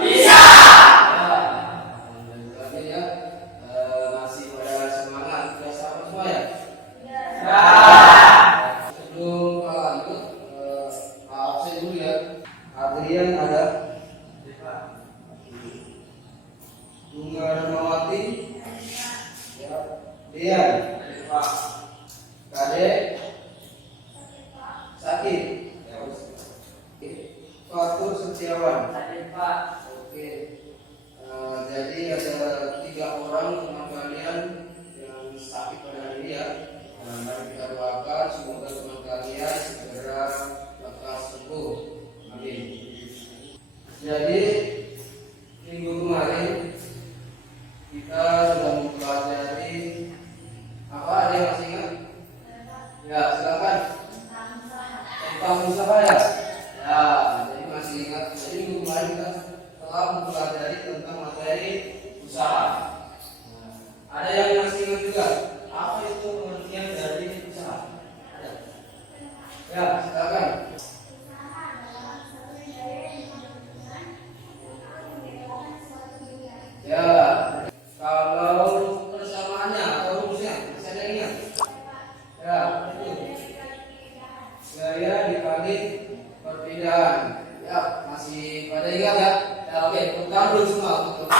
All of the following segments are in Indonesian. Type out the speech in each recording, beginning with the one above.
Bisa. Lanjut ya. Masih pada semangat, sudah sama semua ya? Ya. Sebelum lanjut, absen dulu ya. Adrian ada. Bunga Rahmawati. Ya. Dian. Kade. Sakit. Fatur Setiawan. Oke. Jadi ada 3 orang teman kalian yang sakit pada hari ini ya. Mari kita doakan semoga teman kalian segera lekas sembuh. Amin. Jadi minggu kemarin kita sudah mempelajari apa, ada yang masih ingat? Ya, silakan. Tentang usaha ya. Ya, jadi masih ingat. Jadi minggu kemarin kita telah mempelajari tentang materi usaha. Nah, ada yang masih ingat juga? Apa itu pengertian dari usaha? Ada? Ya, silakan. Ya, kalau persamaannya atau rumusnya, masih ada yang ingat? Ya, itu. Gaya dikali perbedaan. Ya, masih pada ingat ya? Ya, oke, tepuk dulu semua untuk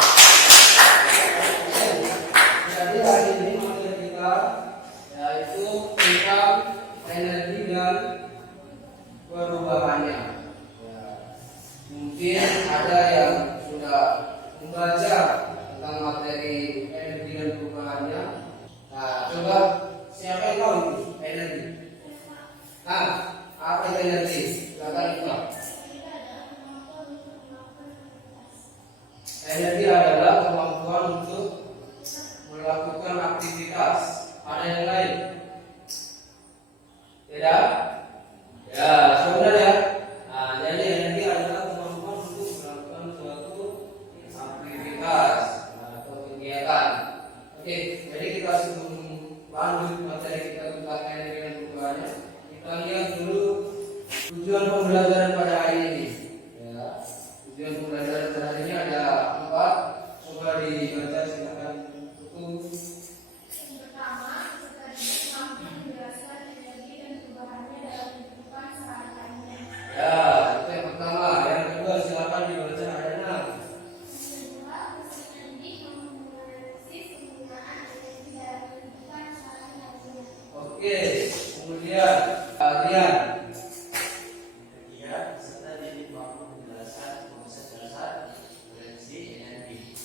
jadi hari ini materi kita yaitu tentang energi dan perubahannya. Ya, mungkin ada yang sudah membaca tentang materi energi dan perubahannya. Nah, coba siapa yang tahu itu energi? Nah, apa itu energi? Silakan Iqbal. Energi adalah kemampuan untuk melakukan aktivitas. Ada yang lain? Tidak? Ya, sudah ya. Nah, jadi energi adalah kemampuan untuk melakukan suatu aktivitas atau kegiatan. Oke, jadi kita sebelum lanjut materi kita tentang energi dan perubahannya, kita lihat dulu tujuan pembelajaran pada hari ini. Ya, tujuan pembelajaran pada hari ini ada 4. Coba dibaca silakan. Ya, itu yang pertama. Yang kedua silakan dibaca, ada 6. Oke, kemudian Adrian.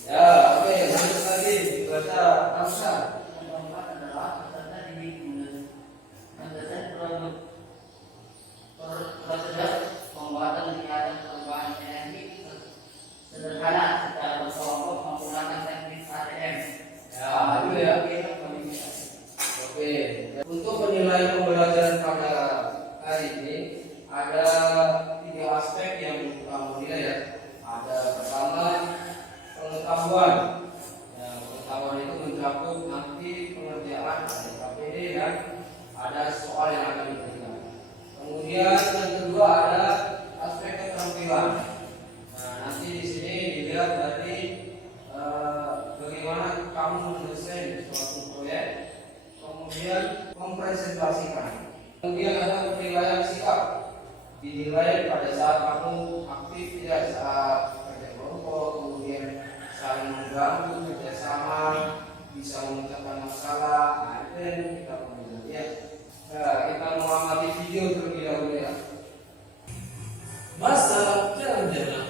Ya, oke, lanjut lagi dibaca Hamsa. Pembuatan kegiatan perubahan energi sederhana secara berkelompok menggunakan teknik ATM. Ya, itu ya. Oke, untuk penilaian pembelajaran pada hari ini ada 3 aspek yang kamu nilai ya. Ada pertama pengetahuan. Ya, pengetahuan itu mencakup nanti pengerjaan, ada KPD dan ada soal yang akan diberikan. Kemudian yang kedua ada aspek keterampilan. Nah, nanti di sini dilihat dari bagaimana kamu mendesain suatu proyek, kemudian mempresentasikan. Kemudian ada penilaian sikap, dinilai pada saat kamu aktif tidak, saat kerja kelompok, kemudian saling mengganggu, kerjasama, bisa memecahkan masalah. Nah, itu yang kita pelajari ya. Nah, kita mengamati video terlebih dahulu ya. Masalah jalan-jalan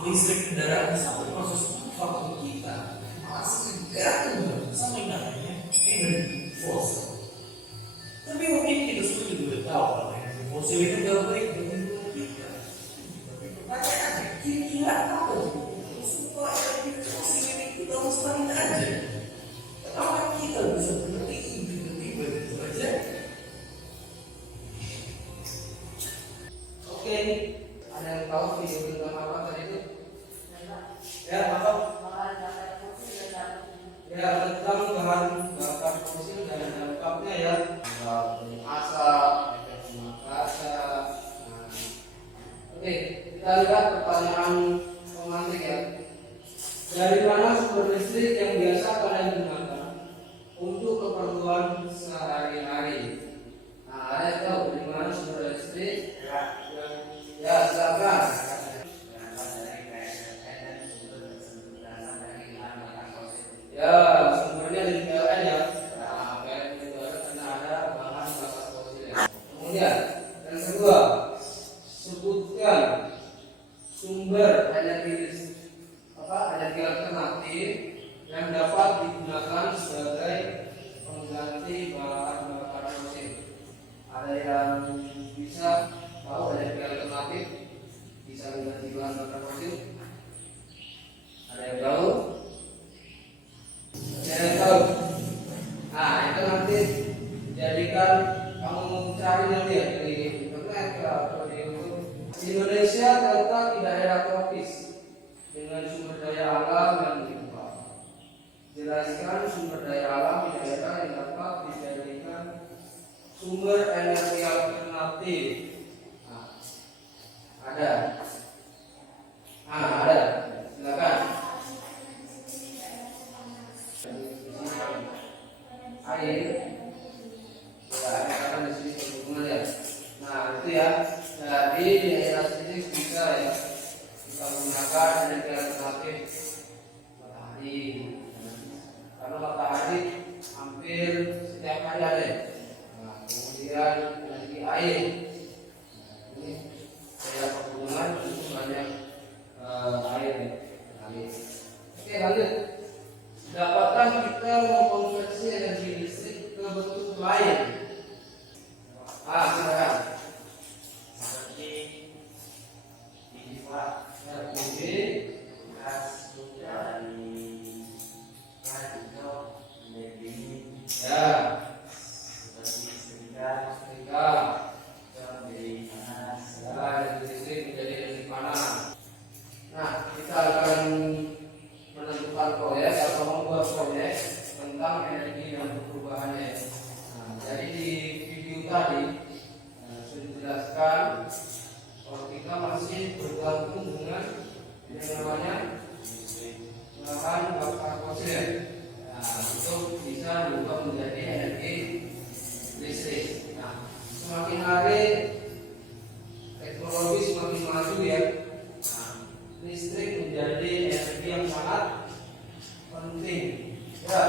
listrik kendaraan satu proses faktor kita masih tergantung sama yang namanya energi fosil. Tapi mungkin kita semua juga tahu kalau energi fosil itu gak baik dengan kita. Tapi pertanyaannya, kira-kira apa sih supaya energi fosil ini kita lestarikan aja? Kenapa kita bisa berhenti tiba-tiba gitu aja? Oke, ada yang tahu video tentang apa tadi itu? Ya, apa? Ya, tentang bahan bakar fosil dan dampaknya ya. Asap, efek rumah kaca. Nah, oke, Kita lihat pertanyaan pemantik ya. Dari mana sumber listrik yang biasa kalian gunakan untuk keperluan sehari-hari? Nah, ada yang tahu dari mana sumber listrik? Ya, silakan. Ya, sumbernya dari PLN ya. Nah, PLN itu karena ada bahan bakar fosil ya. Kemudian, yang kedua, sebutkan sumber energi alternatif yang dapat digunakan sebagai pengganti bahan bakar fosil. Ada yang bisa tahu energi alternatif bisa mengganti bahan bakar fosil? Ada yang tahu? Ada yang tahu? Nah, itu nanti jadikan kamu cari nanti ya di internet atau di YouTube. Indonesia terletak di daerah tropis dengan sumber daya alam yang limpah. Jelaskan sumber daya alam di daerah yang dapat dijadikan sumber energi alternatif. Nah, ada. Ada. Silakan. Air. Ya, karena di sini perhubungan ya. Nah, itu ya. Jadi di daerah sini bisa ya kita gunakan energi alternatif matahari. Karena matahari hampir setiap hari ada. Nah, kemudian energi air. Ini daerah perhubungan itu banyak air ya. Oke, lanjut. Dapatkah kita mengkonversi energi listrik ke bentuk lain? Silakan. Seperti ini Pak, Oke. gas dari radio lebih Ya, seperti setrika dari panas. energi listrik menjadi energi panas. Nah, kita akan menentukan proyek atau membuat proyek tentang energi dan perubahannya. Nah, jadi di video tadi sudah dijelaskan kalau kita masih bergantung dengan yang namanya bahan bakar fosil. Nah, itu bisa berubah menjadi energi listrik. Nah, semakin hari teknologi semakin maju ya. Nah, listrik menjadi energi yang sangat penting. Ya,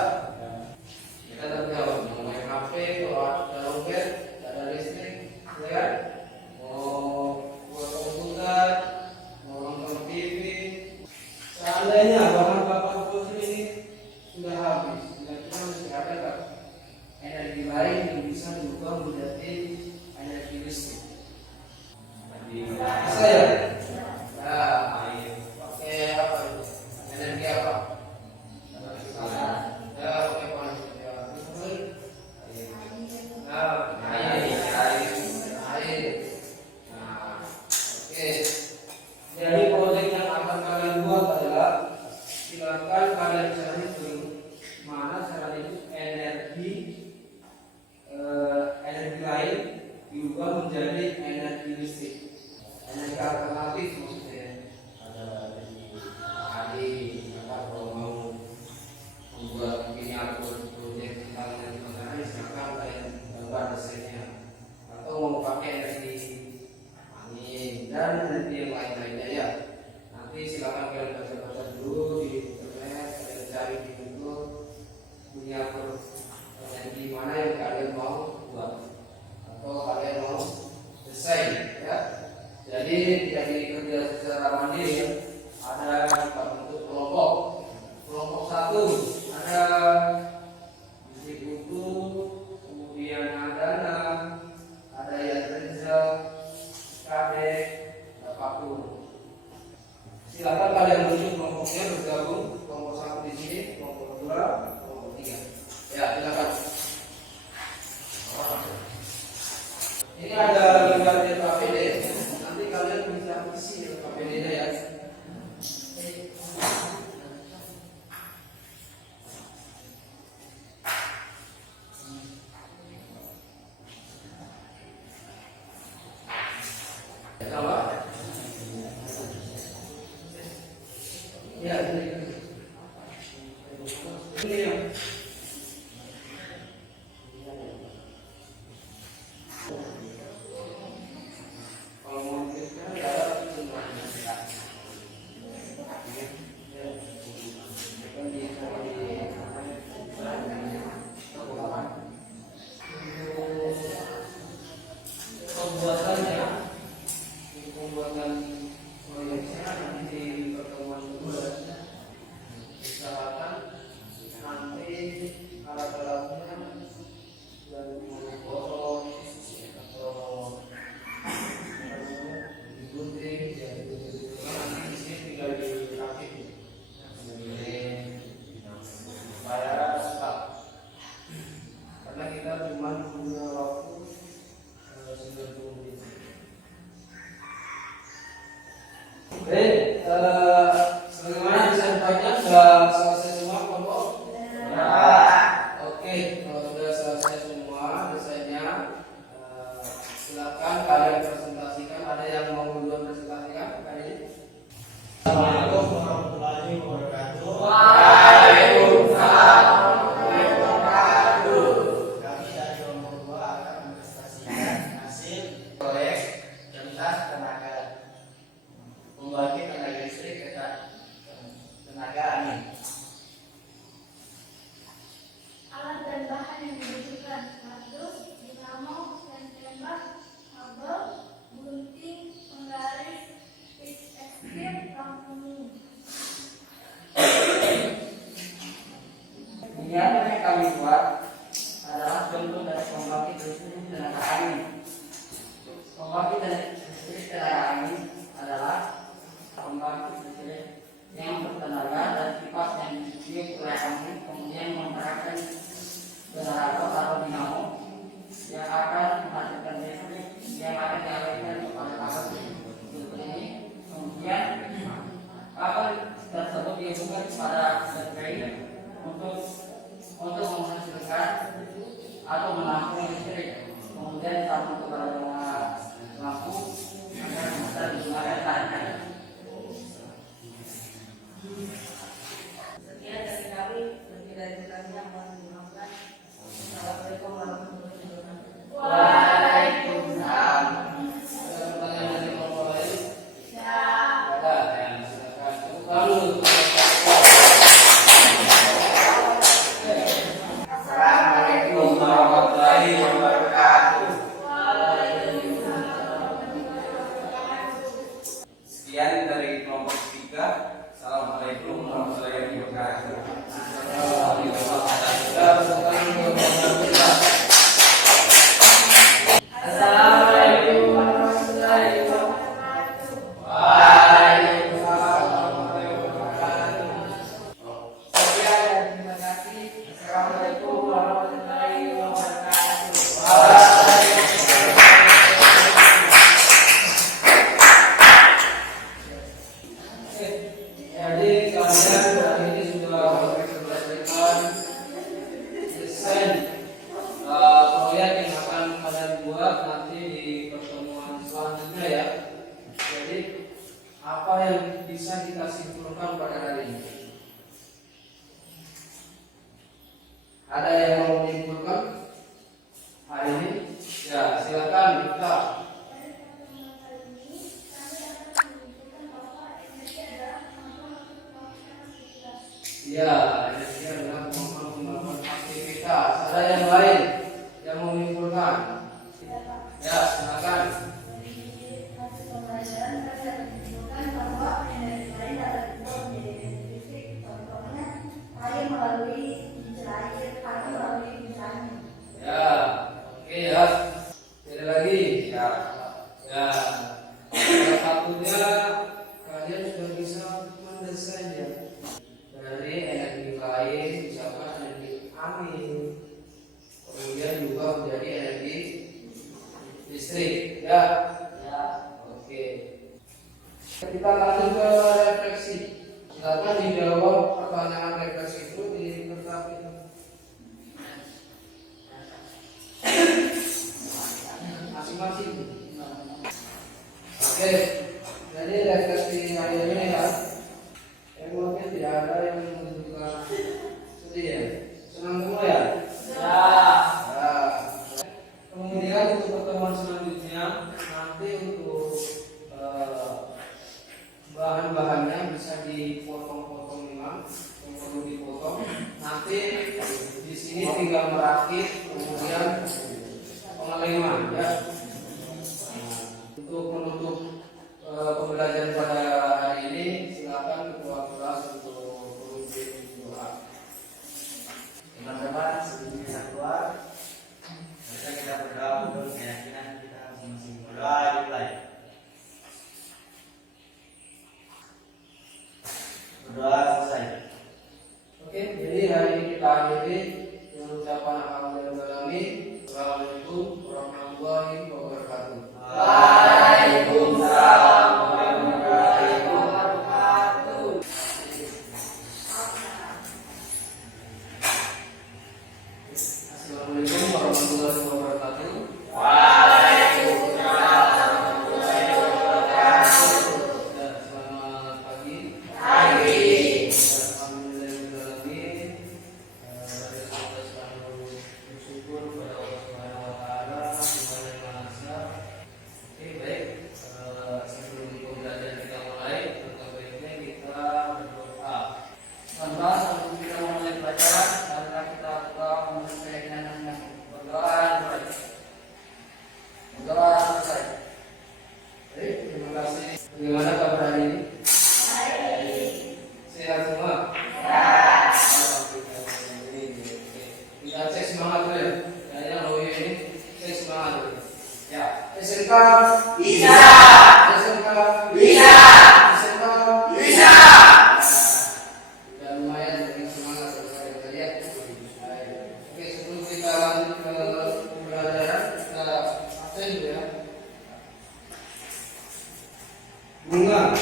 kita tahu mau main HP, kalau ada dompet, ada listrik, ya. Mau buat komputer, mau nonton TV. Seandainya bahan bakar fosil ini sudah habis, kira-kira masih ada nggak energi lain yang bisa berubah menjadi energi listrik? Bisa ya? Ya, pakai apa itu? Energi apa? Ya, pakai panas. Ya, air. Nah, oke. Jadi proyek yang akan kalian buat adalah silakan kalian cari dulu mana caranya energi lain diubah menjadi energi listrik. Energi alternatif maksudnya ada dari hari kalau mau membuat miniatur proyek tentang energi matahari silakan kalian buat desainnya atau mau pakai energi angin dan energi yang lain-lainnya ya. Nanti silakan kalian baca-baca dulu di internet, kalian cari di Google miniatur energi mana yang kalian mau buat atau kalian mau desain ya. Jadi tidak dikerja secara mandiri ya. Ada bentuk kelompok. Kelompok satu ada Isi Buku, kemudian ada yang Reza, Kadek, ada Paku. Silakan kalian tunjuk kelompoknya bergabung. Kelompok satu di sini, kelompok dua, kelompok tiga. Ya, silakan. Ini ada gambar KPD. Nanti kalian bisa isi KPD-nya ya. Apa? Ya, ini ya. Kalau mau dikasih ya pembuatannya, pembuatan proyeknya nanti di pertemuan kedua. Usahakan nanti alat-alatnya dan botol atau digunting, ya itu nanti di sini tinggal dirakit, supaya cepat. Karena kita cuma punya waktu 90 menit. Oke, sebagaimana desain proyeknya sudah selesai semua, kelompok? Oke, kalau sudah selesai semua desainnya, silakan kalian presentasikan. Ada yang mau duluan presentasikan kali ini? Assalamualaikum warahmatullahi wabarakatuh. Waalaikumsalam warahmatullahi wabarakatuh. Kami dari kelompok 2 akan mempresentasikan hasil proyek tentang tenaga pembangkit tenaga listrik tenaga angin. Alat dan bahan yang dibutuhkan: kardus, dinamo, rem tembak, kabel, gunting, penggaris, pitch extreme, lampu mini. Kegiatan yang kami buat adalah contoh dari pembangkit listrik tenaga angin. Pembangkit listrik tenaga angin adalah pembangkit listrik yang bertenaga dan kipas yang ditiup oleh angin, kemudian menggerakkan generator atau dinamo yang akan menghasilkan listrik yang akan dialirkan kepada kabel seperti ini. Kemudian kabel tersebut dihubungkan pada baterai untuk menghasilkan atau menampung listrik, kemudian disambung kepada lampu agar bisa digunakan tarik. Sekian dari kami, lebih dari kurangnya mohon dimaafkan. Assalamualaikum warahmatullahi wabarakatuh. Waalaikumsalam. Ada pertanyaan dari kelompok lain? Ya. Ada, ya, silakan. Tepuk tangan. Assalamualaikum warahmatullahi wabarakatuh. Sekian dari kelompok 3. Assalamualaikum warahmatullahi wabarakatuh. Assalamualaikum warahmatullahi wabarakatuh. Waalaikumsalam warahmatullahi wabarakatuh. Sekian dan terima kasih. Assalamualaikum warahmatullahi wabarakatuh. Jadi kalian hari ini sudah mempresentasikan desain proyek yang akan kalian buat nanti di pertemuan selanjutnya ya. Jadi apa yang bisa kita simpulkan pada hari ini? Ada yang mau menyimpulkan hari ini? Ya, silakan kita. Dari pertemuan kali ini, kami dapat menunjukkan bahwa energi adalah kemampuan untuk melakukan aktivitas. Ya, ini adalah kemampuan melakukan aktivitas. Ada yang lain yang mau menyimpulkan? Ya, silakan. Dari hasil pembelajaran, kami dapat menunjukkan bahwa energi lain dapat diubah menjadi energi listrik. Contohnya, air melalui kincir air, api melalui kincir angin. Ya, oke ya. Ada lagi? Ya. Ya. Salah satunya kalian sudah bisa mendesain ya dari energi lain, misalkan energi angin, kemudian juga menjadi energi listrik. Ya. Ya. Oke. Kita lanjut ke refleksi. Silakan dijawab pertanyaan refleksi itu di kertas itu. Masing-masing. Oke, jadi refleksi hari ini ya. Yang mau bahan-bahannya bisa dipotong-potong memang yang perlu dipotong. Nanti di sini tinggal merakit, kemudian pengeleman ya. Untuk menutup pembelajaran pada hari ini, silakan ketua kelas untuk memimpin doa. Teman-teman, sebelum kita keluar, harusnya kita berdoa menurut keyakinan kita masing-masing. Berdoa dimulai. Berdoa selesai. Oke, jadi hari ini kita akhiri dengan ucapan alhamdulillah. Assalamualaikum warahmatullahi wabarakatuh. Waalaikumsalam warahmatullahi wabarakatuh. Assalamualaikum warahmatullahi wabarakatuh. Waalaikumsalam warahmatullahi wabarakatuh. Dan selamat pagi. Pagi. Alhamdulillahirobbilalamin. Kita selalu bersyukur kepada Allah Subhanahu wa taala Tuhan yang Maha Esa. Oke, baik. Sebelum pembelajaran kita mulai, maka baiknya kita berdoa. Teman-teman, sebelum kita mulai pelajaran, marilah kita berdoa menurut keyakinan masing-masing. Berdoa dimulai. Berdoa selesai. Baik, terima kasih. Bagaimana kabar hari ini? Sehat semua? Kita cek semangat dulu ya. Kayaknya Loyo ini cek semangat dulu. Ya, SMK Bisa. SMK Bisa. SMK Bisa. Sudah lumayan dari semangat dari tadi ya. Oke, sebelum kita lanjut ke pembelajaran, kita absen dulu ya. Bunga.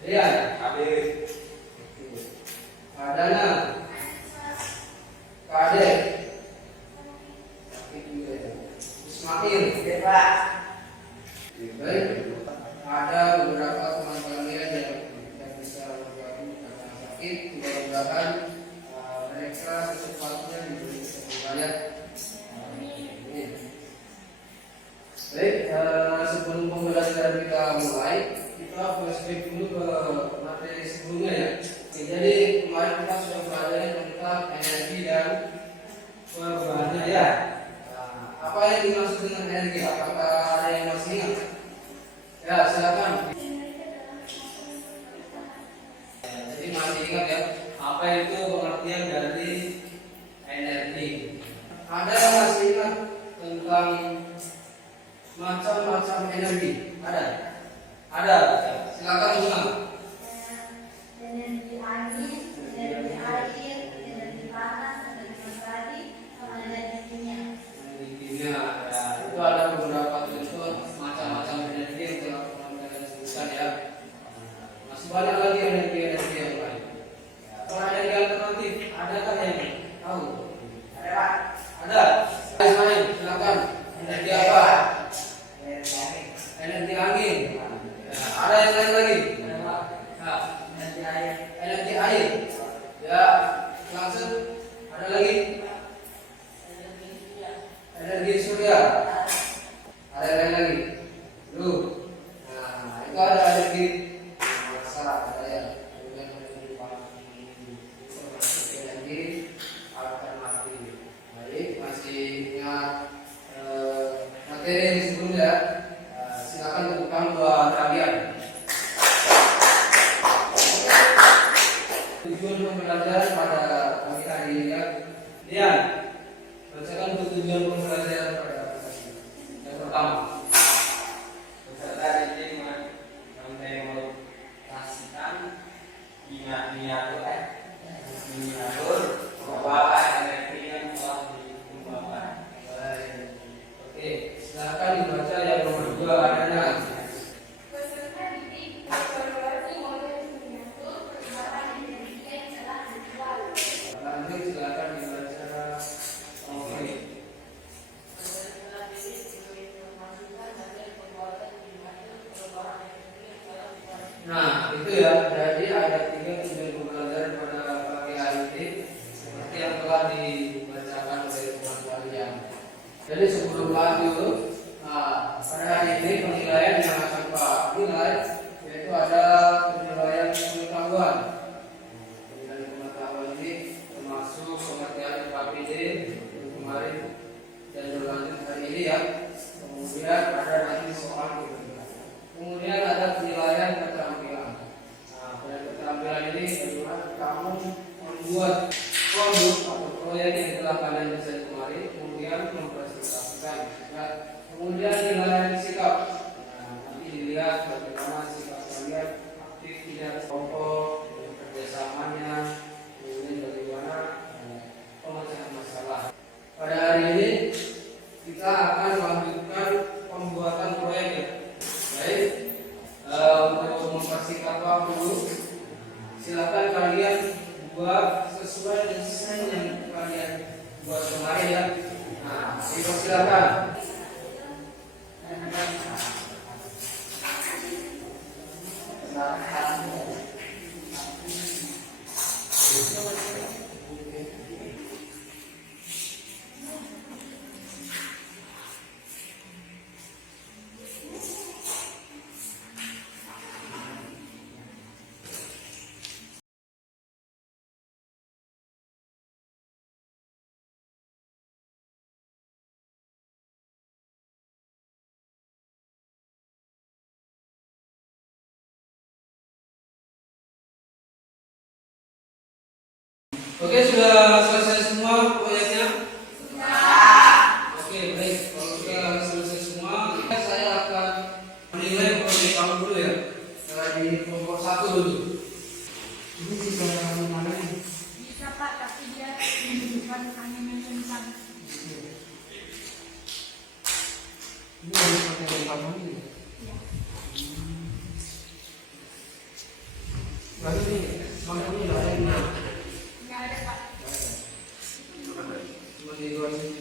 Rian. Habis. Adana. Kadek. Ismail. Baik. Ada beberapa teman kalian yang bisa bergabung karena sakit. Mudah-mudahan mereka secepatnya diberi kesembuhan ya. Amin. Baik, sebelum pembelajaran kita mulai, kita flashback dulu ke materi sebelumnya ya. Oke, jadi kemarin kita sudah belajar tentang energi dan perubahannya ya. Nah, apa yang dimaksud dengan energi? Apakah ada yang masih ingat? Ya, silakan. Jadi masih ingat ya, apa itu pengertian dari energi? Ada yang masih ingat tentang macam-macam energi? Ada? Ada. Silakan Bunga. Energi angin, energi air, energi panas, energi matahari, sama energi kimia. Energi kimia. Ya, itu ada beberapa contoh macam-macam energi yang telah kalian sebutkan ya. Masih banyak lagi energi-energi yang lain. Kalau energi alternatif, adakah yang tahu? Ada Pak. Ada. Ismail, silakan. Energi apa? Energi angin. Ya, ada yang lain lagi? Ada Pak. Ya, Energi air. energi air. Ya, langsung. Ada lagi? Energi kimia. Energi surya. Ada yang lain lagi? Lu. Nah, itu ada energi masyarakat ya. Kemudian energi energi alternatif. Baik, masih ingat materi yang sebelumnya? Silakan tepukkan buat kalian. Tujuan pembelajaran pada pagi hari ini ya. Lian, bacakan tujuan pembelajaran pada pagi hari ini. Yang pertama. Peserta didik mengimplementasikan miniatur perubahan energi yang telah dikembangkan. Baik. Oke, silakan dibaca yang nomor 2 adanya. Peserta didik evaluasi model miniatur perubahan energi yang telah dibuat. Lanjut silakan dibaca. Oke. Peserta didik menginformasikan hasil pembuatan miniatur perubahan energi yang telah dibuat. Nah, itu ya. Jadi ada 3 tujuan pembelajaran pada pagi hari ini seperti yang telah dibacakan oleh teman kalian. Jadi sebelum lanjut, pada hari ini penilaian yang akan Pak nilai yaitu ada penilaian pengetahuan. Penilaian pengetahuan ini termasuk pengertian KPD yang kemarin dan berlanjut hari ini ya. Kemudian ada nanti soal kebenaran. Kemudian ada penilaian keterampilan. Nah, penilaian keterampilan ini bagaimana kamu membuat produk atau proyek yang telah kalian desain kemarin, kemudian mempresentasikan. Nah, kemudian penilaian sikap. Nah, nanti dilihat bagaimana sikap kalian aktif tidak kelompok, kerjasamanya, kemudian bagaimana pemecahan masalah. Pada hari ini kita akan melanjutkan pembuatan proyek ya. Baik, untuk mempersingkat waktu, silakan kalian buat sesuai desain yang kalian buat kemarin ya. Nah, silakan. Oke, sudah selesai semua proyeknya? Sudah. Oke, baik. Kalau sudah selesai semua, saya akan menilai proyek kamu dulu ya. Di kelompok 1 dulu. Ini bisa mana nih? Bisa Pak, tapi dia bukan hanya menunjukkan. Ini harus pakai kamu ini. Ya. Berarti ini, mampunya nggak ada ini. Nggak ada Pak. Cuma di luar sini.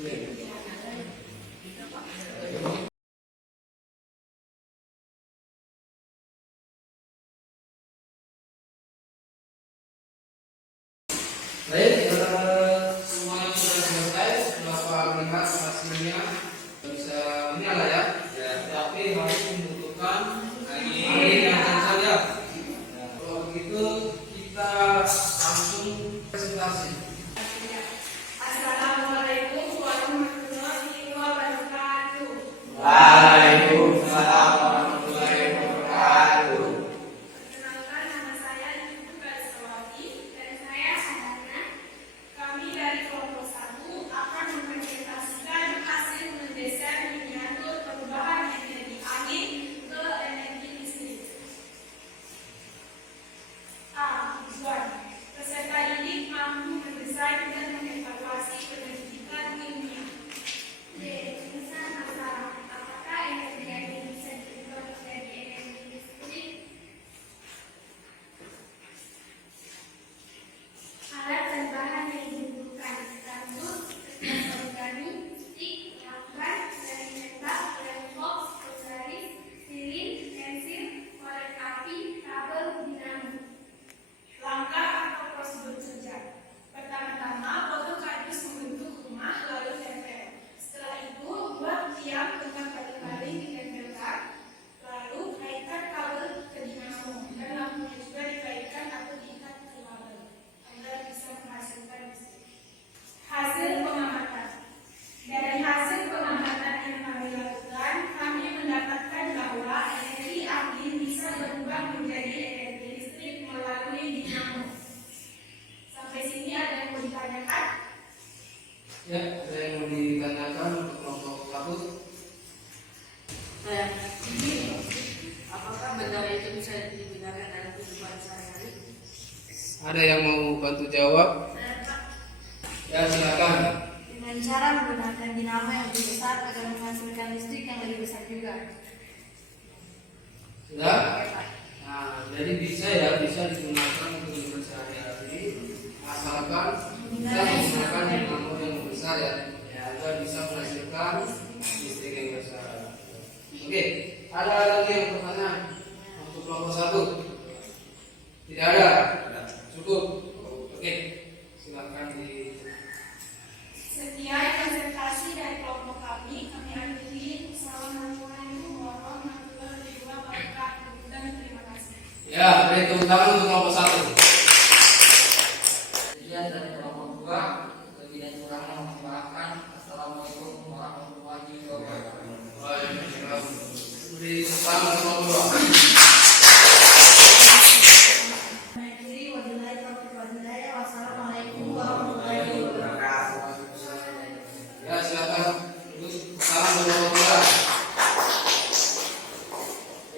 Baik, semua yang sudah selesai, Bapak lihat hasilnya bisa menyala ya. Tapi harus membutuhkan angin yang kencang ya. Kalau begitu kita langsung presentasi. Assalamualaikum warahmatullahi wabarakatuh. Waalaikumsalam warahmatullahi wabarakatuh. Perkenalkan, nama saya Ibu Garisawati dan saya Hana. Kami dari kelompok 1 akan mempresentasikan hasil mendesain miniatur perubahan energi angin ke energi listrik. A. Tujuan. Peserta didik mampu mendesain dan mengevaluasi penerbitan ilmiah. B. Pesan masalah. Apakah energi angin bisa diubah menjadi energi listrik? Alat dan bahan yang dibutuhkan: kardus, kertas origami, stik, lakban, dari metal, lem box, penggaris, lilin, pensil, korek api, kabel, dinamo. Langkah atau prosedur kerja. Pertama-tama, potong kardus membentuk rumah lalu tempel. Setelah itu, buat tiang dengan baling-baling ditempelkan. Lalu kaitkan kabel ke dinamo dan lampunya juga dikaitkan atau diikat ke kabel agar bisa menghasilkan listrik. Hasil pengamatan. Dari hasil pengamatan yang kami lakukan, kami mendapatkan bahwa energi angin bisa berubah menjadi energi listrik melalui dinamo. Sampai sini ada yang mau ditanyakan? Ya, ada yang mau ditanyakan untuk kelompok 1? Apakah benda itu bisa digunakan dalam kehidupan sehari-hari? Ada yang mau bantu jawab? Ya, silakan. Dengan cara menggunakan dinamo yang lebih besar agar menghasilkan listrik yang lebih besar juga. Sudah? Nah, jadi bisa ya, bisa digunakan untuk kehidupan sehari-hari, asalkan kita menggunakan dinamo yang besar ya, agar bisa menghasilkan listrik yang besar. Oke, ada lagi yang pertanyaan untuk kelompok 1? Tidak ada? Cukup? Oke, silakan di. Sekian presentasi dari kelompok kami akhiri. Assalamualaikum warahmatullahi wabarakatuh. Dan Ya, beri tepuk tangan untuk kelompok 1. Sekian dari kelompok 2. Lebih dan kurangnya mohon maafkan. Assalamualaikum warahmatullahi wabarakatuh. Waalaikumsalam. Beri tepuk tangan untuk kelompok 2. Mengakhiri wabillahi taufiq wal hidayah. Wassalamualaikum warahmatullahi wabarakatuh. Ya, silakan. Salam untuk kelompok 2.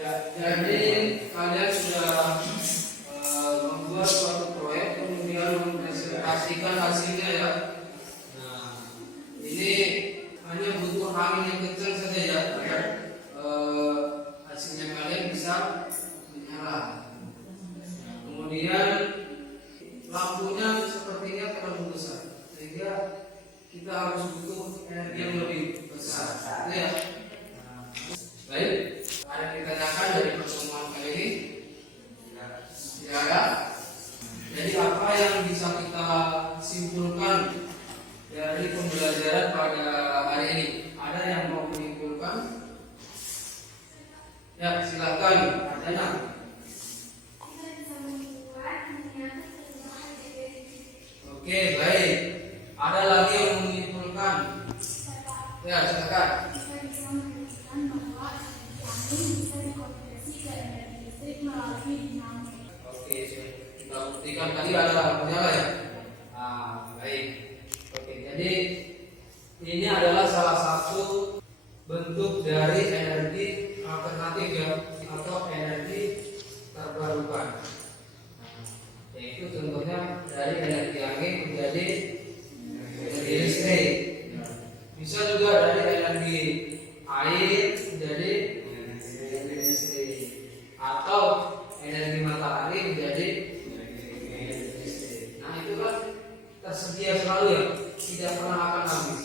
Ya, jadi kalian sudah membuat suatu proyek kemudian mempresentasikan hasilnya ya. Nah, ini hanya butuh angin yang kencang saja ya agar hasilnya kalian bisa menyala. Kemudian lampunya sepertinya terlalu besar sehingga kita harus butuh energi yang lebih besar. Gitu ya. Baik, ada yang ditanyakan dari pertemuan kali ini? Tidak ada. Jadi apa yang bisa kita simpulkan dari pembelajaran pada hari ini? Ada yang mau menyimpulkan? Ya, silakan. Adanya. Kita bisa membuat miniatur perubahan DPD. Oke, baik. Ada lagi yang mau menyimpulkan? Ya, silakan. Kita bisa menunjukkan bahwa angin bisa dikonversi ke energi listrik melalui dinamo. Oke, kita buktikan tadi ada menyala ya. Baik. Oke, jadi ini adalah salah satu bentuk dari energi alternatif ya atau energi terbarukan. Yaitu contohnya dari energi angin menjadi energi listrik. Bisa juga dari energi air menjadi energi listrik atau energi matahari menjadi energi listrik. Nah itu kan tersedia selalu ya, tidak pernah akan habis.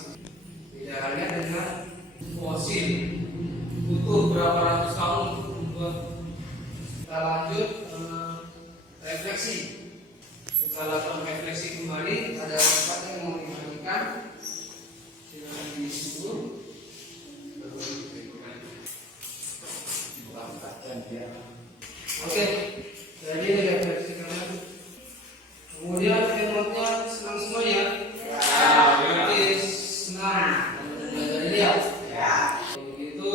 Tidak hanya dengan fosil, butuh berapa ratus tahun untuk membuat. Kita lanjut refleksi. Kita lakukan refleksi kembali. Ada tempat yang mau dibagikan. Silakan diisi dulu. Oke, jadi refleksi kalian. Kemudian emotnya senang semua ya? Berarti senang belajar ini ya? Kalau begitu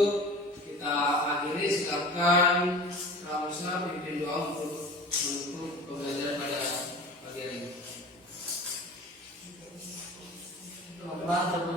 kita akhiri. Silakan Ramusna pimpin doa untuk menutup pembelajaran pada pagi hari ini. Teman-teman,